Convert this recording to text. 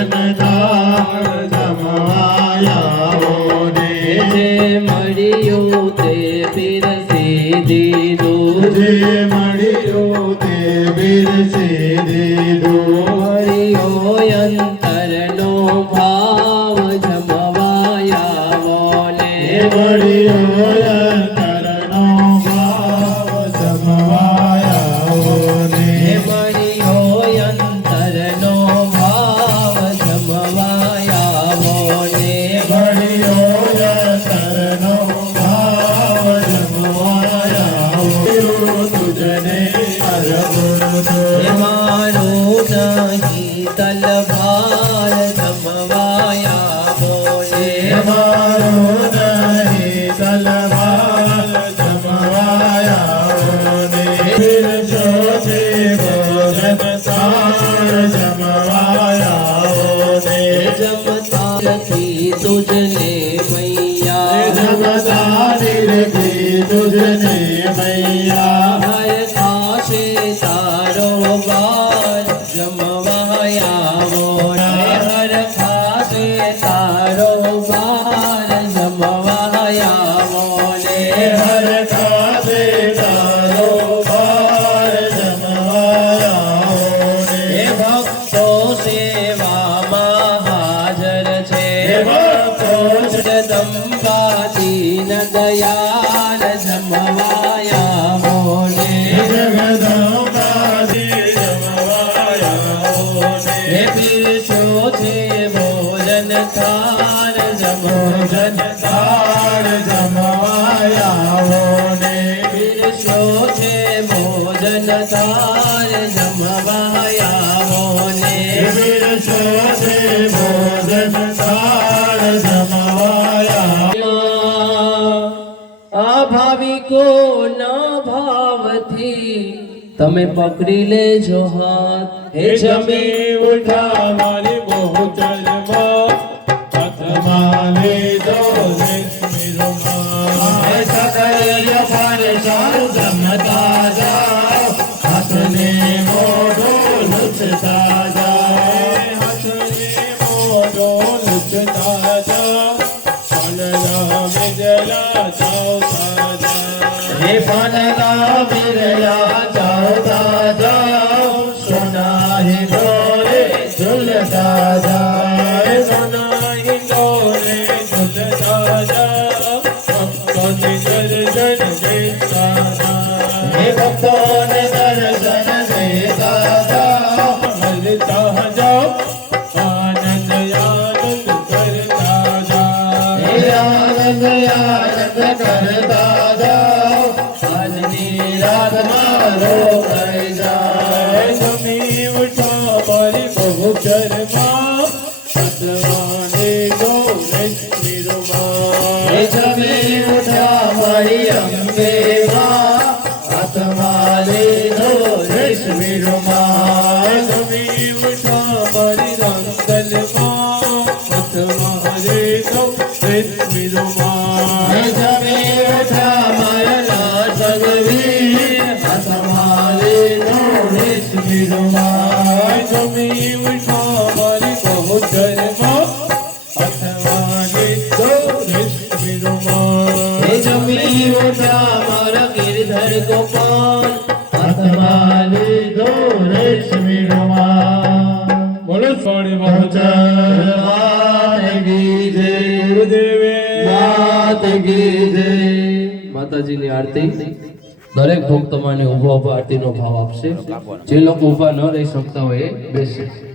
ભોજન થાળ જમવાયાવો ને જે મળ્યું તે પીરસી દીધું જે મળ્યું તે પીરસી દીધું મળ્યો અંતરનો ભાવ જમવાયાવો ને મળ્યો અંતરનો ભાવ જમવાયાવો ને મળ્યો અંતરનો ભાવ જમવાયાવો ને મળ્યો અંતરનો ભાવ જમવાયાવો તુજને અર્પણ તો મારું નહીં તલભાર જમવાયાવો ને મારો નહીં તલવાર જમવાયાવો ને પીરસો છે ભોજન થાળ જમવાયાવો ને જમતા નથી તુજને મૈયા જમદારી તુજને મૈયા હર ખાશે તારો બાર જમવાયાવો ને હર ખાશે તારો બાર જમવાયાવો ને હર ખાતે તારો ભાર જમવાયાવો ને હે ભક્તો સેવામાં હાજર છે ભક્તો જગદંબાદીન દયાલ જમવાયાવો ને જગદંબાજી જમવાયાવો ને હે પીરસો છે ભોજન થાળ ભોજન થાળ જમવાયાવો ને પીરસો છે ભોજન થાળ જમવાયાવો ને પીરસો છે ભોજન થાળ જમવાયાવો આ ભાવિકો ના ભાવથી તમે પકડી લેજો હાથ હે જમે ઉઠા મારી બહુચરમાં હાથમાં લીધો લક્ષ્મીરુમાં સકલ સારું જમતા જાઓ હાથને મોઢો લૂછતા જાઓ હાથને મોઢો લૂછતા જાઓ પાનના મિજલા ચાવતા જાઓ હે પાનના મિજલા ચાવતા જાઓ સોના હિંડોળે ઝૂલતા જાઓ સોના હિંડોળે ઝૂલતા જાઓ ભક્તોને દર્શન દેતા જાઓ હે ભક્તોને દર્શન દેતા જાઓ મળતા જાઓ આનંદ આનંદ કરતા જાઓ હે આનંદ આનંદ કરતા જાઓ આજની રાતમાં રોકાઈ જાઓ જમી ઉઠો મારી બહુચરમાં હાથવાને દો લક્ષ્મીરુમાં હે જમી ઉઠા મારી અંબે માં હાથમાં લીધો લક્ષ્મીરુમાં જમી ઉઠા મારી રંગલમાં હાથમાં લીધો લક્ષ્મીરુમાં હે જમી ઉઠા મારા સગવી હાથમાં લીધો લક્ષ્મીરુમાં જમી ઉઠા મારી બહુચરમાં હાથમાં લીધો લક્ષ્મીરુમાં હે જમી ઉઠા મારા ગિરધર ગોપાલ હાથમાં લીધો લક્ષ્મીરુમાં બોલો સ્વામી બહુચર માતગી જય ગુરુદેવે માતગી જય માતાજીની આરતી દરેક ભક્તો માને ઉભા ઉભા આરતીનો ભાવ આપશે જે લોકો ઉભા ન રહી શકતા હોય એ બેસે